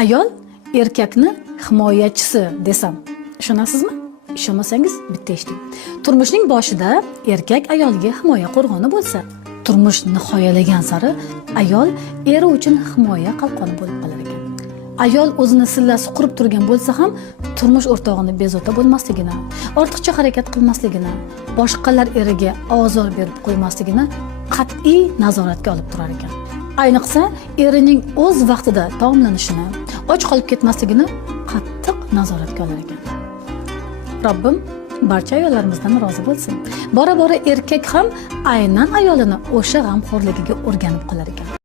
Ayol erkakni himoyachisi desam, ishonasizmi? Ishonmasangiz bitta eshiting. Turmushning boshida erkak ayoliga himoya qo'rg'oni bo'lsa, turmush nihoyalagan sari ayol eri uchun himoya qalqoni bo'lib qolar ekan. Ayol o'zini sillasi qurib turgan bo'lsa ham turmush o'rtog'ini bezovta bo'lmasligini, ortiqcha harakat qilmasligini, boshqalar eriga ozor berib qo'ymasligini qat'iy nazoratga olib turar ekan. Ayniqsa erining o'z vaqtida taomlanishini, och qolib ketmasligini qattiq nazoratga olar ekan. Robbim barcha ayollarimizdan rozi bo'lsin. Bora-bora erkak ham aynan ayolini o'sha g'amxo'rligiga o'rganib qolar ekan.